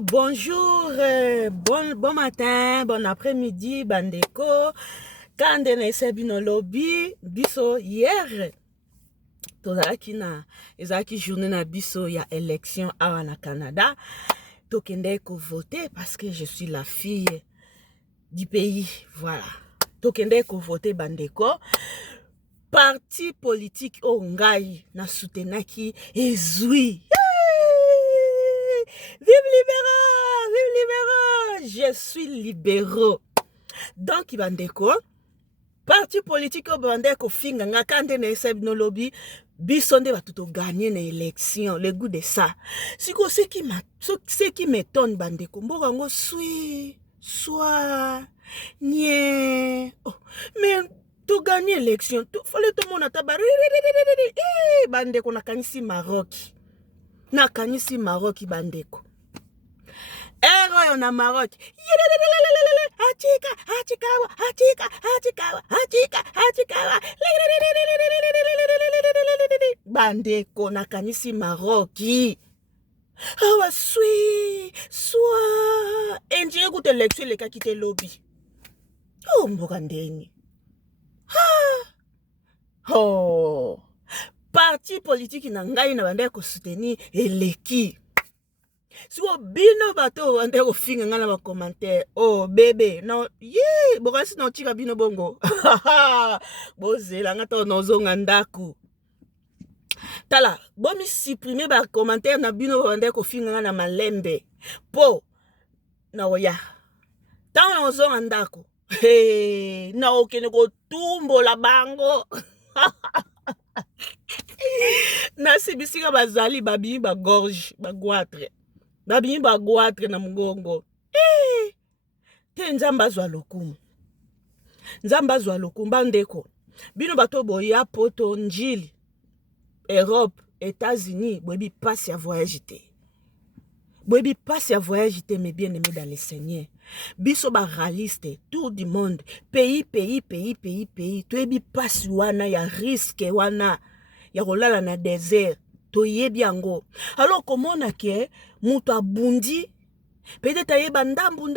Bonjour, bon matin, bon après-midi, bandeko. Kande na esebino lobby, biso hier. Tozalaki na ezalaki journée na biso ya élection awa na Canada. Tokende ko voter parce que je suis la fille du pays. Voilà. Tokende ko voter bandeko. Parti politique o ngai na soutenaki ezui. Vive libéraux! Vive libéraux! Je suis libéraux. Donc, bandeko, parti politique au bandeko finga nga kande na eseb no lobby bisonde va tout gagner na élection, le goût de ça. Siko ce qui m'étonne bandeko, mboka ngo soit nie. Oh, mais to gagner élection, to fallait tout monde tabari. Bandeko na kanisi Maroc. Na kanisi Maroc bandeko. Ero na Maroc. Bandeko na kanisi Maroc. Awa soit enjie ku élection le ka kite lobby. Oh mboka ndeni. Oh. Parti politique na ngai na bandeko soutenir eleki. Si vous bino bato wande ko finga ngana ba commentaire oh bébé non ye bokasi na tika bino bongo bozela ngata nozonga ndaku tala bomi supprimer ba commentaire na bino wande ko finga ngana malembe po na oya ta nozonga ndaku na okene ko tumbo la bango na sibisika bazali babi ba gorge ba goitre babi ba goitre na mgongo te nzamba azwa lokumu bandeko bino bato boya poto njili Europe États-Unis boyebi passe ya voyage te mais bien aimé dans le Seigneur biso ba réaliste tour du monde pays toyebi passe wana ya risque wana ya kolala na désert toyebi yango alors komona ke mutu abundi peut-être ayeba ndambu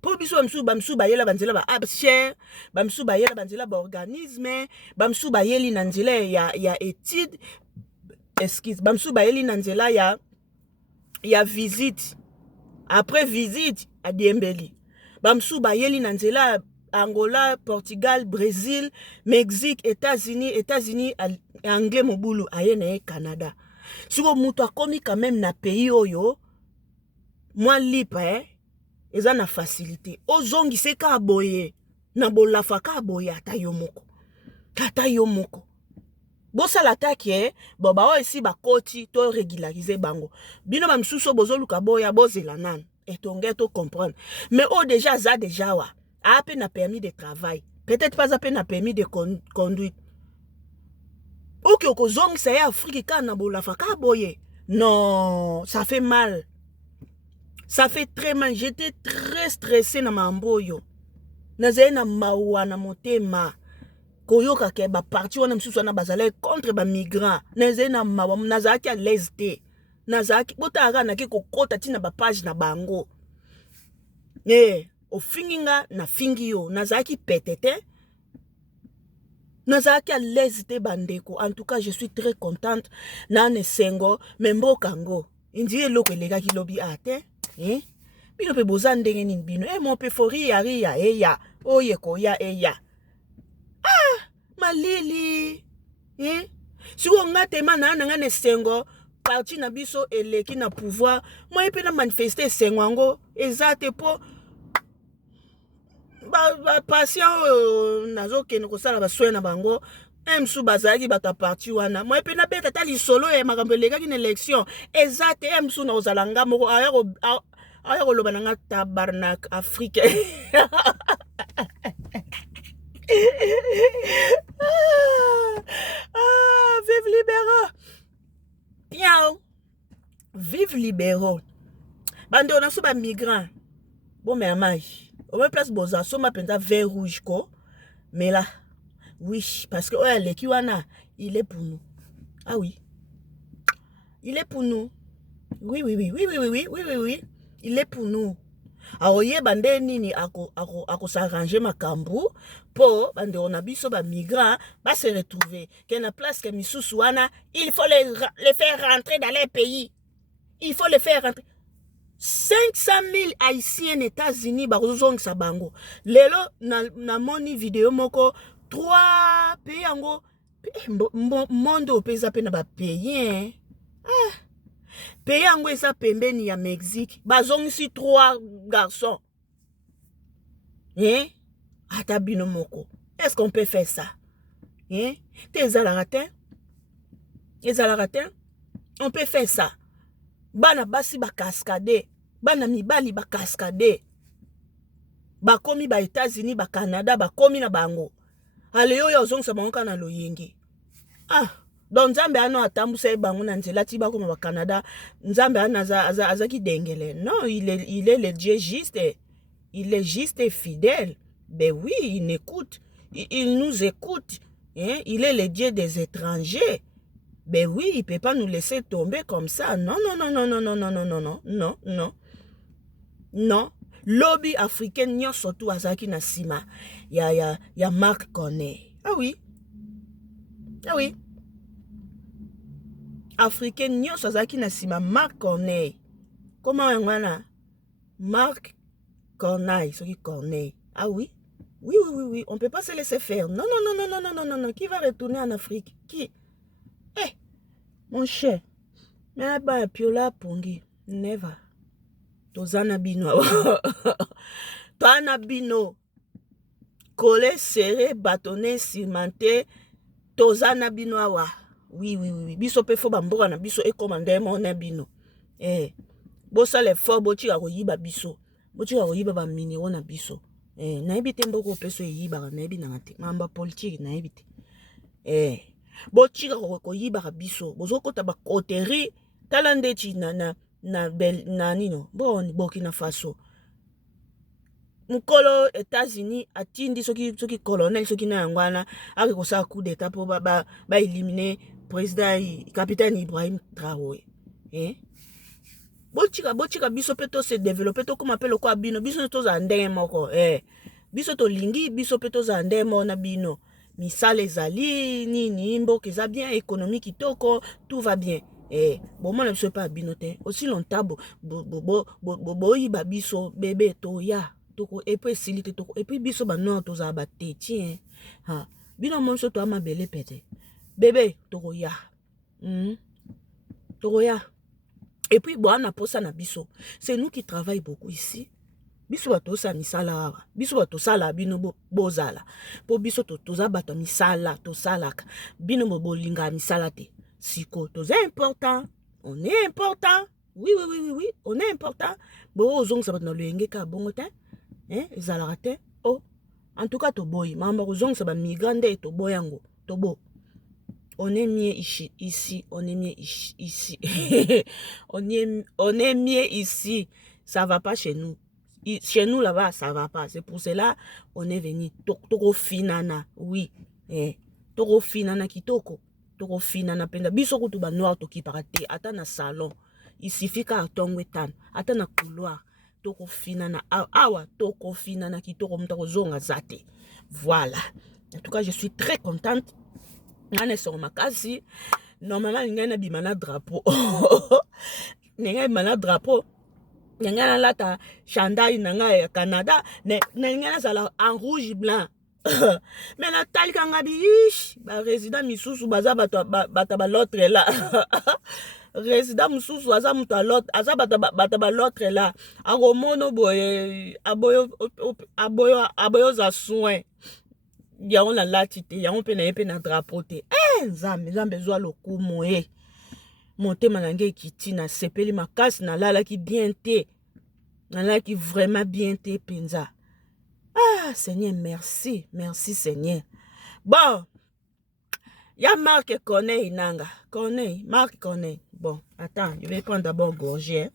po biso bamsu bayela banzela ba absher bamsu bayela banzela ba organisme bamsu bayeli na nzela ya étude excuse bamsu bayeli na nzela ya visite après visite a Diembeli bamsu bayeli na nzela Angola, Portugal, Brésil, Mexique, États-Unis, anglais mobulu, ayene Canada. Si vous mutu akomi quand même na pays oyo, moi lipa eza na facilité. Ozongi se ka aboye, na bolafa ka aboye ata yo moko. Bosa l'attaque boba o esi ba koti to régulariser bango. Bino ba msuso bozoluka boya bozela nan. Et tonge to comprendre. Mais déjà za déjà wa. A peine permis de travail. Peut-être pas à peine a permis de conduite. Ou que kozong ça y a Afrique kana bolafa ka boye. Non, ça fait mal. Ça fait très mal. J'étais très stressé na mamboyo. Nazaye na mawa na motema. Koyoka ke ba parti wana msusu wana bazale contre ba migrants. Nazaye na mawa nazaki à l'aise te. Nazaki botara na ke kokota tina ba page na bango. Ofinginga na fingio nazaki petete nazaki à l'aise te bandeko. En tout cas je suis très contente na nesengo membo kango indie loko elegaki lobi ate bino pe bozandenge nini bino mon pe fori ya eya oye koya eya malili si on ngate mana na nesengo parti na biso eleki na pouvoir moi pe na manifester sengo ezate po ba patient nazo kene ko sala ba soin na bango msu bazaki bata parti wana moi pe na beta tali solo makambo lekaki na élection ezate msu na ozalanga moko aya ko loba nga tabarnak Afrique vive libéraux piao vive libéraux bande on a so ba migrant bon mais amai au même place boza soma penda vert rouge ko mais là oui parce que le kiwana il est pour nous ah oui il est pour nous Oui, oui, oui, oui, oui, oui, oui, oui, oui, oui. Il est pour nous. Aoye bande nini ako s'arranger makambu po bande on a biso ba migrants va se retrouver que na place que misusu wana il faut les faire rentrer dans les pays. Il faut les faire rentrer. 500 000 haïtiens aux États-Unis bazozongisa bango. Lelo na moni vidéo moko 3 pays yango mondo pesa pe na ba pays. Pays yango eza pembeni ya Mexique. Bazongisi 3 garçons. Hein? Ata bino moko. Est-ce qu'on peut faire ça? Hein? On peut faire ça. Bana basi ba cascade. Bana mibali ba cascade. Bakomi ba États-Unis, ba Canada, bakomi na bango. Ale yo ozongisa bango kana loyenge. Donc Nzambe ano atambusa bango na nzela ti bakoma ba Canada. Nzambe ana azaki dengele. Non, il est le Dieu juste. Il est juste et fidèle. Ben oui, il écoute. Il nous écoute. Hein? Il est le Dieu des étrangers. Ben oui, il ne peut pas nous laisser tomber comme ça. Non, non, non, non, non, non, non, non, non, non, non, non. Non. Lobby africain, nyon surtout azaki na sima. Ya Marc Corneille. Ah oui. Ah oui. Africain, nyon azaki na sima. Marc Corneille. Comment on a Marc Corneille. Ce qui Corneille. Ah oui. Oui, oui, oui, oui. On ne peut pas se laisser faire. Non, non, non, non, non, non, non, non, non. Qui va retourner en Afrique? Qui? Eh, mon cher. Mais bah, Piola Pongi. Never. Tozana bino. Tozana bino. Collé, serré, bâtonné, cimenté. Tozana bino awa. Oui, oui, oui. Biso pe fo bamboka na biso e commandé mon bino. Eh. Bosa le fort boti a koyiba biso. Boti a koyiba ba minéraux na biso. Na ebite mboko peso yiba na ebi na te. Mamba politique na ebite. Boti a koyiba biso. Bozo kota ba coterie talande ti na nino. Bon Burkina Faso. Mukolo États-Unis atindi soki colonel soki na ngwana aki ko sa coup d'état pour ba éliminer président capitaine Ibrahim Traoré. Bochika biso peto se développer to comme appelle quoi bino biso to za ndenge moko biso to lingi biso peto za ndenge mona bino misale zali nini mboka eza bien économie kitoko tout va bien bon moi ne sais pas bino te aussi longtemps bo yiba biso bébé to ya toko et puis silite toko et puis biso ba non to za ba te tien bino mo so to amabele pete bébé toko ya toko ya. Et puis, bon, on a posé na biso. C'est nous qui travaillons beaucoup ici. Biso bato sa misala awa. Biso bato sala bino bozala. Po biso toza bato misala to salaka. Bino bolinga misala te. Siko toza important. On est important. Oui, oui, oui, oui, oui. On est important. Bo ozong sa bato na loyenge ka bongo te. Ezalaka te. Oh. En tout cas, to boy. Mamba ozong sa ba migrande to boyango. To bo. On est mieux ici, on est mieux ici. on est mieux ici. Ça va pas chez nous. Chez nous là-bas, ça va pas. C'est pour cela on est venu. Toko finana, oui. Toko finana kitoko. Toko finana penda. Biso kutu ba noir toki parate. Ata na salon. Il suffit qu'à tongwe tan. Ata na couloir. Toko finana. Awa toko finana kitoko mtako zonga zate. Voilà. En tout cas, je suis très contente. Nane son makasi normalement ngana bimana drapeau ngana bimana drapeau ngana lata chandail nanga ya Canada ngana sala en rouge blanc mais na tali kanga biish ba résident misusu baza bato ba l'autre là résident misusu aza muto l'autre aza bato ba l'autre là agomono boye aboyo za soin ya on la latite ya on pe na drapeau te nzambe zwa lokumu motema nange kiti na sepeli makasi na lala ki bien te na lala ki vraiment bien te penza. Seigneur, merci Seigneur. Bon, ya Marc Corneille nanga Marc Corneille. Bon, attends, je vais prendre d'abord gorgée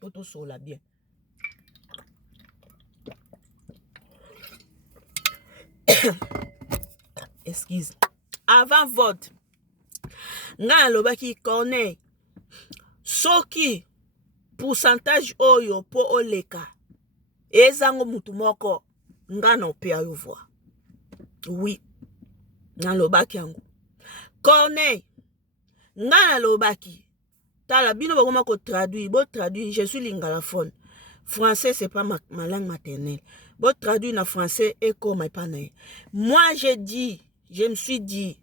pour tout sur la bien. Excuse. Avant vote, nga lobaki Corneille. soki pourcentage oyo po oleka ezango mutu moko nga na opea yo voir. Oui, na lobaki yango. Corneille, nga na lobaki. Tala bino bakoma ko traduire, bo traduire, je suis lingalaphone. Français c'est pas ma langue maternelle. Bo traduire na français eko ma panaye. Moi je me suis dit,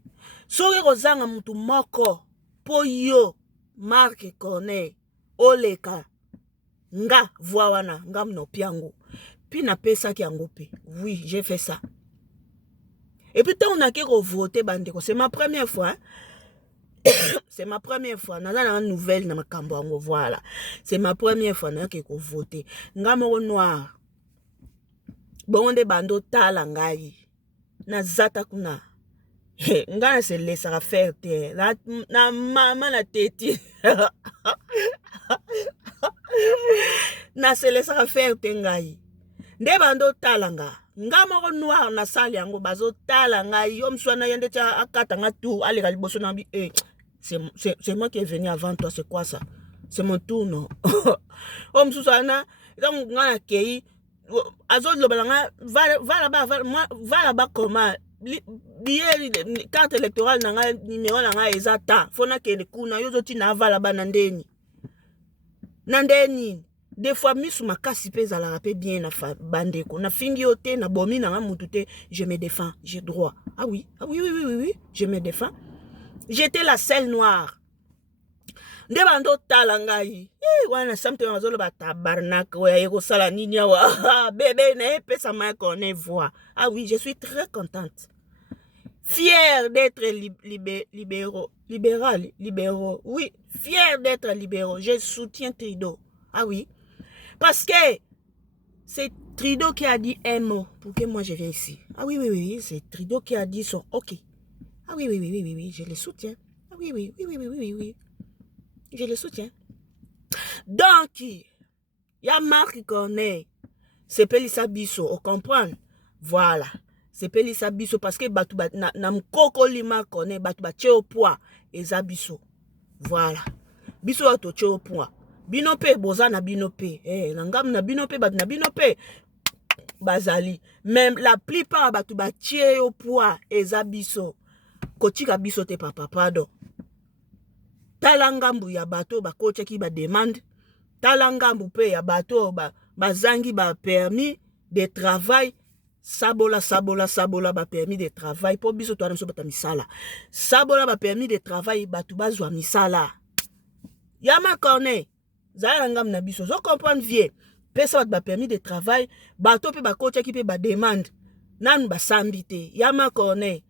soki kozanga mutu moko po yo Marc Corneille oleka nga voix wana nga mno piango. Puis na pesa ki yango pe. Oui, j'ai fait ça. Et puis tant on a qu'à voter bandeko, c'est ma première fois. Hein? C'est ma première fois. Naza na nouvelle na makambo yango voilà. C'est ma première fois na qu'à voter. Nga mo noir. Bon de bando tala ngai. Na zata kuna. Nga na se laissera faire te. Na mama na teti. Na se laissera faire te ngai. Nde bando tala nga. Nga moko noir na sali yango bazo tala ngai. Yo mswana yende tia akata nga tu. Aleka liboso na bi. C'est moi qui est venu avant toi. C'est quoi ça? C'est mon tour, non? Oh mswana. Donc nga na kei. Azo lobala nga. Va là-bas comment? Carte électorale na nga numéro na nga ezata. Fona kende kuna. Yo zoti na va là-bas nandeni. Nandeni. Des fois, misu makasi pe za la rapé bien na bandeko. Na fingi ote, na bomi na nga mutute, je me défends, j'ai droit. Ah oui, oui, je me défends. J'étais la selle noire. Nde bando talangai. Wana samte mazolo ba tabarnak, ouais, ego sala ninya wa. Bébé, ne pe sa main qu'on voit. Ah oui, je suis très contente. Fier d'être libéraux. Oui, fier d'être libéraux. Je soutiens Trudeau. Ah oui. Parce que c'est Trudeau qui a dit un mot pour que moi je vienne ici. Ah oui, c'est Trudeau qui a dit son OK. Ah oui, je le soutiens. Ah oui, je le soutiens. Donc, il y a Marc Corneille. C'est Pelissa Bisso, on comprend? Voilà. C'est Pelissa Bisso parce que na mkoko lima Corneille, batu ba tche au poids, eza Bisso. Voilà. Bisso a to tche au poids. Binope boza na binope nangam na binope bat na binope bazali même la plupart batu ba tie au poids eza biso kotika biso te papa pardon talangambu ya bato ba kocha ki ba demande talangambu pe ya bato bazangi ba permis de travail sabola ba permis de travail po biso to anso bata misala sabola ba permis de travail batu bazwa misala Yama Corneille Zala ngam na biso, zo comprendre vie. Pesa ba permis de travail, bato pe ba coach qui pe ba demande. Nan ba sambite. Yama Corneille.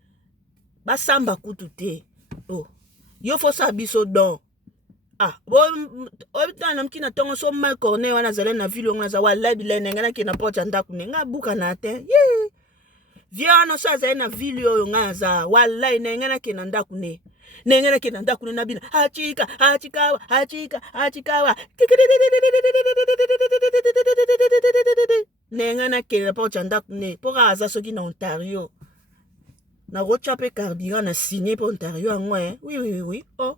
Ba samba kutute. Oh. Yo fo sa biso don. Ah, bon obita na mkina tongo so mal Corneille wana zale na ville ngana za wala bilene ngana ki na porte ndaku nga buka na te. Ye. Via no sa zale na ville yo ngana za wala ngana ki na ndaku ne. Nengena ke nanda kuna nabina achikawa nengena ke na po chanda kune po aza soki na Ontario na rocha pe carburant na signé pour Ontario ngwe oui oh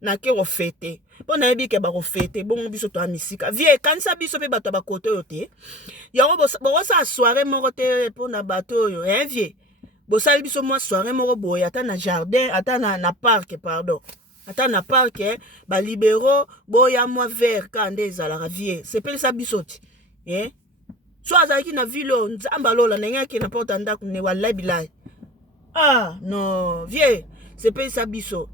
na ke refete po na yebi ke ba refete bon biso to amisika vie kanisa biso pe bato ba koto yote yango bo sa soirée moko te po na bato yo vie bosali biso mwa soirée moko boye ata na jardin ata na parc pardon ata na parc ba libéraux boya mwa vert kande ezalaka vie sepelisa biso ti so azalaki na ville nzamba lola nengaki na porte ndako ne wallahi bilahi ah non vie sepelisa biso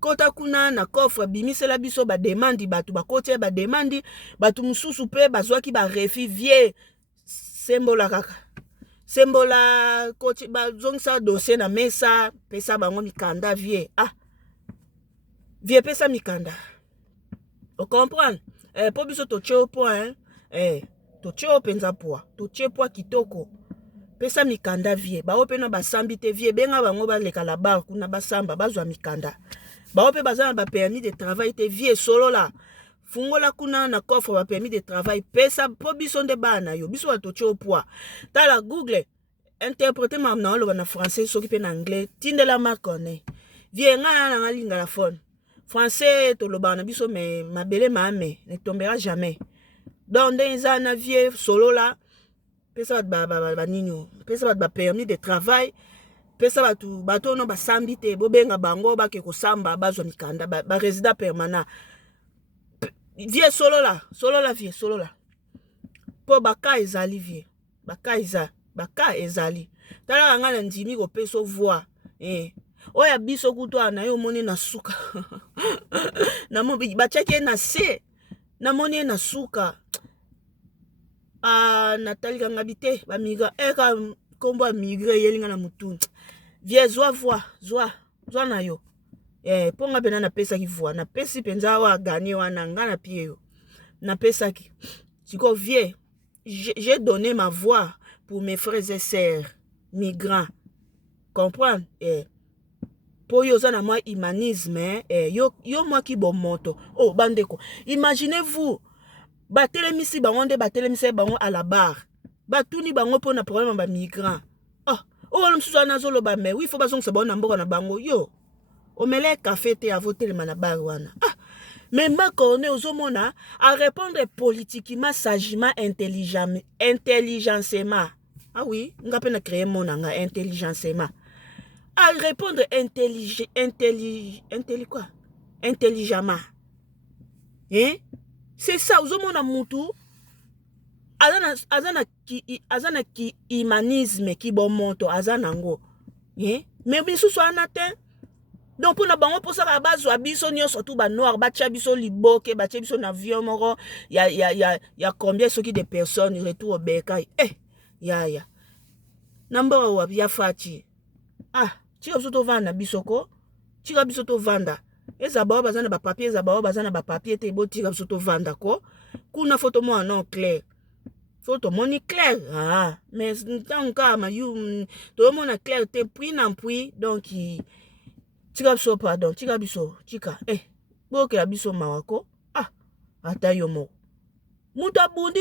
kota kuna na coffre bimisela biso ba demandi batu bakote ba demandi batu mususu pe bazwaki ba refi vie sembola kaka sembola coach ba zongsa dossier na mesa pesa bango mikanda vie vie pesa mikanda on comprend po biso to tche au point to tche penza poa to tche poa kitoko pesa mikanda vie ba opena ba sambite vie benga bango ba leka la bar kuna basamba bazwa mikanda ba ope bazana ba permis de travail te vie solo la fungola kuna na coffre ba permis de travail pesa po biso nde bana yo biso atoche au poids tala google interpréter ma na français soki pe na anglais tindela Marc Corneille vie nga na linga la phone français toloba na biso mais mabele mame ne tombera jamais. Donc des ana vie solo là pesa ba nino pesa ba permis de travail pesa bato no basambi te bobenga bango bake kosamba bazwa mikanda ba résident permanent vie solo là vie solo là po baka ezali vie baka ezali tala nga na ndimi ko peso voix oya biso kutwa na yo moni na suka na mo bachake na se na moni na suka Nathalie Kangabite ba migra eka kombo migre yelinga na mutu vie zwa voix zwa na yo ponga pena na pesa ki voix na pesi penza wa gagner wana nga na pie yo na pesa ki siko vie j'ai donné ma voix pour mes frères et sœurs migrants comprendre pour yo za na moi humanisme yo moi ki bon moto oh bandeko imaginez-vous batelemisi bango nde batelemisi bango à la barre batuni bango po na problème ba migrant wala msusu wana azoloba mais oui faut bazongisa bango na mboka na bango yo omele café te avotelema na bar wana mais Makone ozomona à répondre politiquement sagement intelligemment oui nga pe na créer mon nga intelligemment à répondre intelligemment c'est ça ozomona mutu azana ki humanisme ki bon moto azanango mais bisusu anatin donc pour na bango pour ça bazwa biso nyonso tout ba noir batia biso liboke batia biso na avion moko ya combien soki de personnes retour au bekai ya namba wa ya fati tika biso to vanda biso ko tika biso to vanda eza bao bazana ba papier eza bao bazana ba papier te bo tika biso to vanda ko kuna photo mo non clair photo moni clair mais tant kama you to mona clair te puis na puis donc tika biso pardon tika biso tika boke la biso mawako ata yo mo muta bundi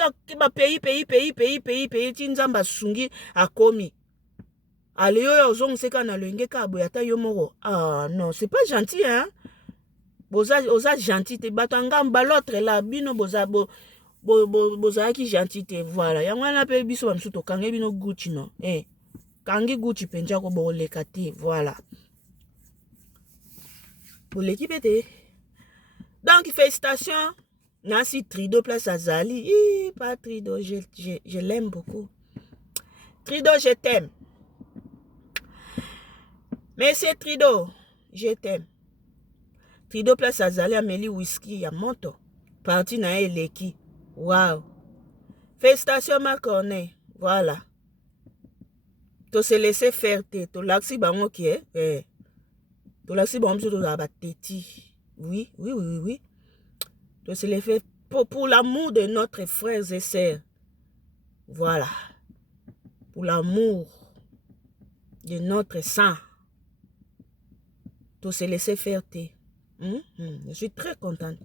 akiba pays tinzamba sungi akomi ale yo ozong seka na lenge ka boya ata yo moko non c'est pas gentil hein oza gentil te batanga l'autre là bino boza ki gentil te voilà yango na pe biso ba msuto kange bino Gucci no kangi Gucci penja ko boleka te voilà pour l'équipe était. Donc, félicitations. Nancy Trido place à Zali. Pas Trido, je l'aime beaucoup. Trido, je t'aime. Monsieur Trido, je t'aime. Trido place à Zali, Amélie Whisky, à Monto. Parti na Eleki. Wow. Félicitations, Makone. Voilà. Tu se laisser faire, tu l'axi bango qui est. Tu l'as si bon, tu dois têti. Oui. Tu se les fait pour l'amour de notre frères et sœurs. Voilà. Pour l'amour de notre sang. Tu se laisser faire. Je suis très contente.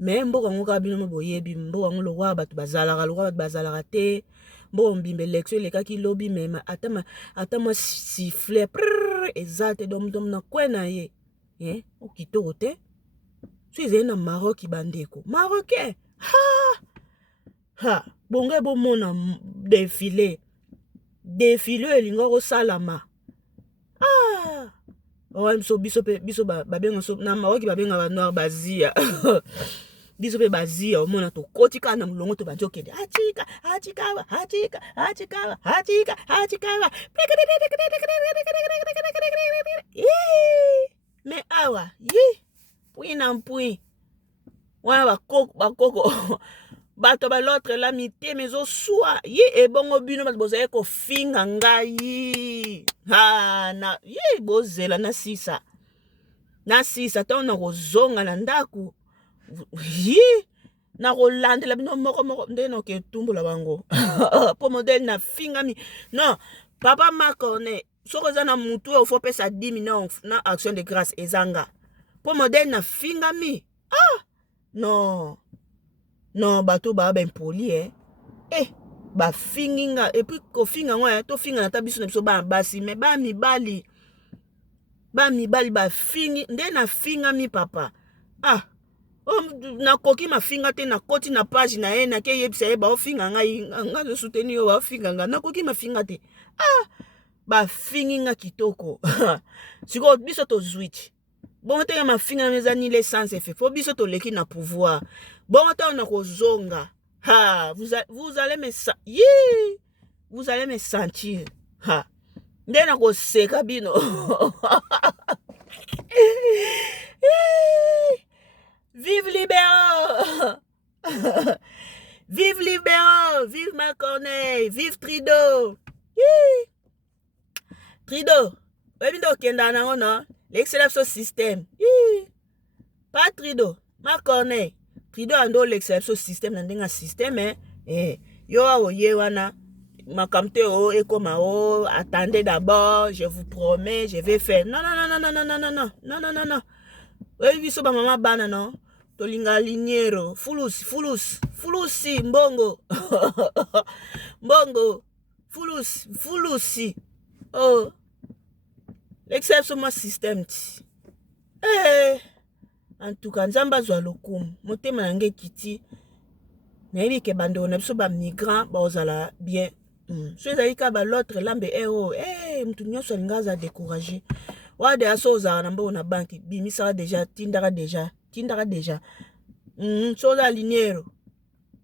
Mais mbo kango kabino boyebi mbo kango lo wa batu bazalaka te mbo mbimbe lection le kaki lobby même atama siffler exact dom na kwena ye okitoko te suis na Maroc bandeko marocain bonge bo mona défilé elinga ko salama biso babenga so na Maroc babenga ba noir bazia biso pe bazia omona to kotika na mulongo to banjo kende atika mais awa puis na puis wana bakoko bato ba l'autre la mité mais au soir ebongo bino bato bozaye ko finga ngai na bozela na sisa to na kozonga na ndaku na kolandela bino moko nde no ke tumbola bango po modèle na fingami non papa Makone soko za na mutu au faut pesa 10 millions na action de grâce ezanga po modèle na fingami non bato ba ben poli ba finginga et puis ko finga ngwa to finga na tabiso na biso ba basi mais ba mibali ba mibali ba fingi nde na finga mi papa ah na koki ma finga te na koti na page na ye na ke yebisa ye ba ofinga nga zo soutenir yo ba ofinga nga na koki ma finga te ba fingi nga kitoko siko biso to switch bon te ma finga na meza ni l'essence fait fo biso to leki na pouvoir bon te na ko zonga vous allez me vous allez me sentir nde na ko seka bino vive libéraux vive libéraux, vive Macorneille, vive Trudeau. Trudeau, oyebindo kenda nango no, l'exception système. Pas Trudeau, Macorneille. Trudeau ando l'exception système na ndenga système yo awoye wana makamte ekoma attendez d'abord, je vous promets, je vais faire. Non. Oyebiso ba mama bana no. Tolinga liniero, fulusi, mbongo. Mbongo, fulusi. Oh, l'exception ma système. En tout cas, nzamba zwa lokumu. Motema nange kiti. Nayebi ke bando na biso ba migrant ba ozala bien. So ezali ka ba l'autre lambe mutu nyonso alinga za décourager. Wade aso ozala na mbo na banki bimisaka déjà tindaka déjà soza liniero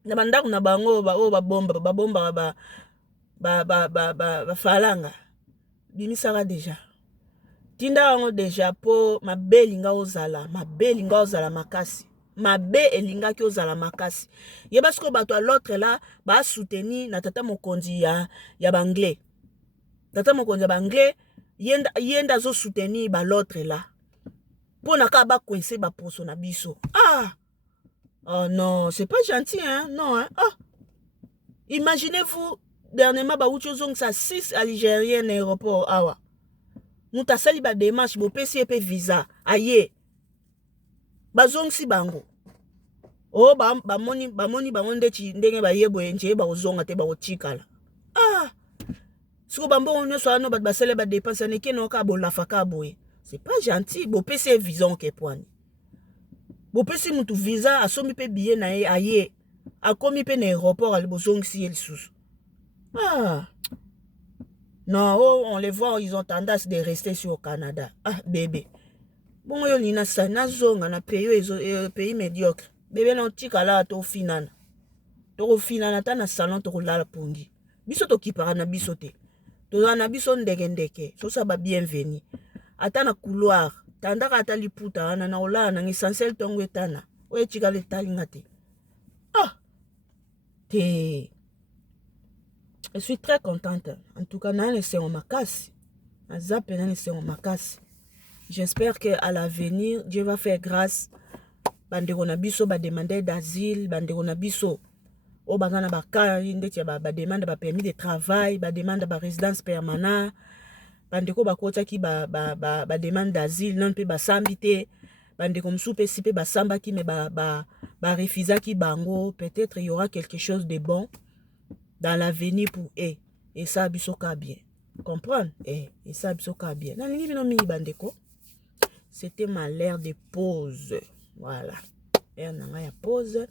na bandako na bango babomba falanga bimisaka déjà tinda yango déjà po mabe elinga ozala makasi mabe elingaki ozala makasi yeba siko bato a l'autre là ba soutenir na tata mokonzi ya banglais tata mokonzi ya banglais yenda zo soutenir ba l'autre là pona ka ba coincer ba poso na biso oh non, c'est pas gentil non imaginez-vous dernièrement ba ucho zong sa 6 algériens na aéroport awa muta sali ba démarche bo pesi pe visa aye bazong si bango bamoni bango ndenge ba yebo enje ba ozonga te ba otikala siko bambo nyonso ano ba basele ba dépense ne keno ka bolafaka boye. C'est pas gentil. Bo pese visa ke poani. Bo pese mutu visa asomi pe billet na ye aye. Akomi pe na aéroport ali bozong si el sous. Non, on les voit, ils ont tendance de rester sur au Canada. Bébé. Bon yo lina sa na zonga na pays médiocre. Bébé non tika la to finana. To finana ta na salon to la pongi. Biso to kipara na biso te. To na biso ndeke. So ça ba bienvenue. Ata na couloir tandaka ata liputa wana na ola na essentiel tongo etana oye chika le talinga te je suis très contente en tout cas na sengo makasi azap na sengo makasi. J'espère que à l'avenir Dieu va faire grâce bandeko na biso ba demander d'asile bandeko na biso o bangana ba ka ndeti ba demande ba permis de travail ba demande ba résidence permanente bandeko bakotaki ba demande d'asile non pe basambi te bandeko msu pe si pe basambaki me ba refusaki bango. Peut-être il y aura quelque chose de bon dans l'avenir pour eux et ça biso ka bien comprendre et ça biso ka bien na lingi bino mingi bandeko. C'était ma l'heure de pause, voilà l'heure nanga ya pause.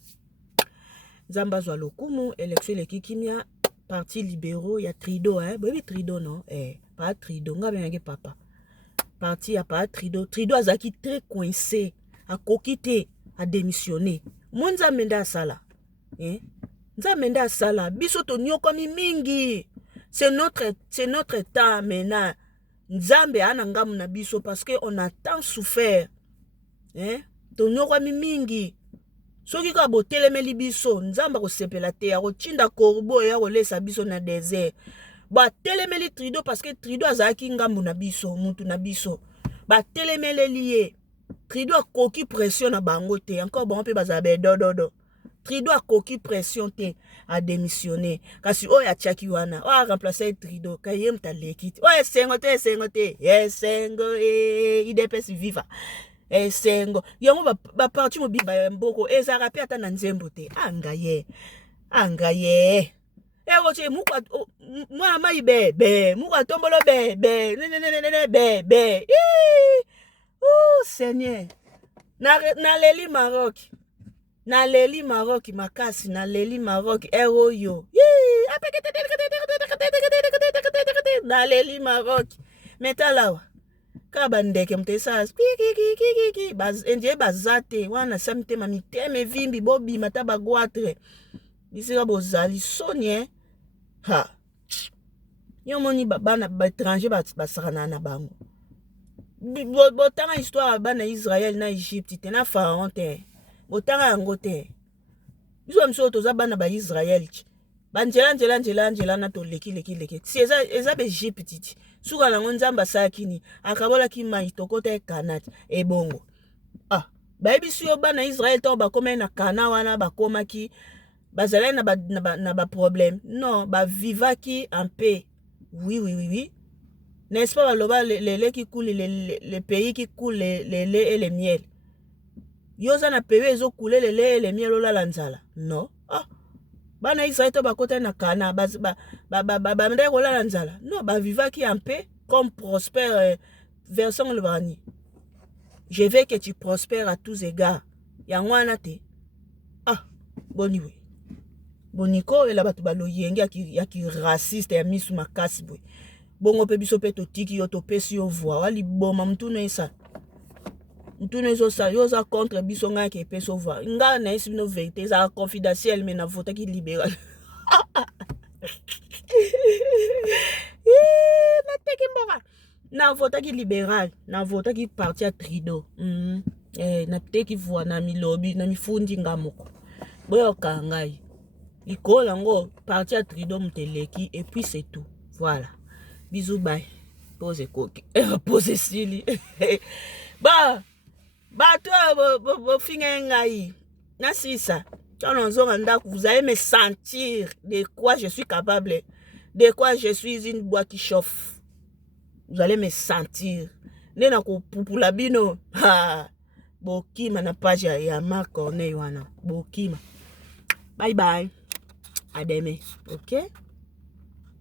Nzamba zwa lokumu élection le kikimia parti libéraux ya Trudeau bobi Trudeau non pas Trudeau nga benga papa parti ya pas Trudeau azaki très coincé a kokité a démissionné monza menda sala nzamenda sala biso to nyokomi mingi c'est notre temps maintenant nzambe ana ngamu na biso parce que on a tant souffert to nyokomi mingi soki ka botelemeli biso nzamba ko sepela te ya kotinda korbo ya kolesa biso na désert ba telemeli Trudeau parce que Trudeau azaki ngambu na biso mutu na biso ba telemeli lié Trudeau a koki pression na bango te encore bon pe bazabe dododo Trudeau a koki pression te a démissionné kasi oya tchaki wana o a remplacer Trudeau kayem ta lekiti o sengo te IDPS viva sengo yango ba parti mobimba ya mboko ezaka pe ata na nzembo te angaye Eroche mukwa mwa mai be mukwa tombolo be be. Oh Seigneur. Na leli Maroc. Na leli Maroc makasi na leli Maroc eroyo. Na leli Maroc. Metalawa. Kabandeke mtesa enje bazate wana samte mamiteme vimbi bobi mataba gwatre bisika bozali soni ha yomoni bana ba étranger basakana na bango botanga histoire bana Israël na Égypte te na pharaon te botanga yango te biso mso toza bana ba Israël banjela na to leki si eza be Égypte titi suka nango nzamba sakini akabola ki mai tokota e kanati ebongo bayebi si yo bana Israël to bakoma na kana wana bakoma ki bazala na ba problème non ba vivaki en paix oui n'est-ce pas baloba le lait qui coule le pays qui coule le lait et le miel yoza na pays ezo couler le lait et le miel ola nzala non bana Israël to bakota na kana bamende kola nzala non ba vivaki en paix comme prospère version le brani. Je veux que tu prospères à tous égards. Yangwana te. Boniwe. Boniko ela batu baloyenge yaki raciste ya misu makasi boy. Bongo pe biso pe totiki yo to pesi yo voix wali boma mtune isa. Mtune zo sa yo za contre biso nga ke peso voix. Nga na isi no vérité za confidentiel mais na vote ki libéral. Na teki mboka. Na vote ki libéral, na vote ki parti à Trudeau. Na teki voix na mi lobby, na mi fundi ngamoko. Boyo kangai. Iko lango parti à Trudeau mteleki et puis c'est tout. Voilà. Bisous bye. Pose koki. Pose sili. Bah toi bo finga ngai. Na sisa. Vous allez me sentir de quoi je suis capable, de quoi je suis une boîte qui chauffe. Vous allez me sentir. Nena ko pupula bino. Bokima na page ya Marc Corneille wana. Bokima. Bye bye. À demain. OK?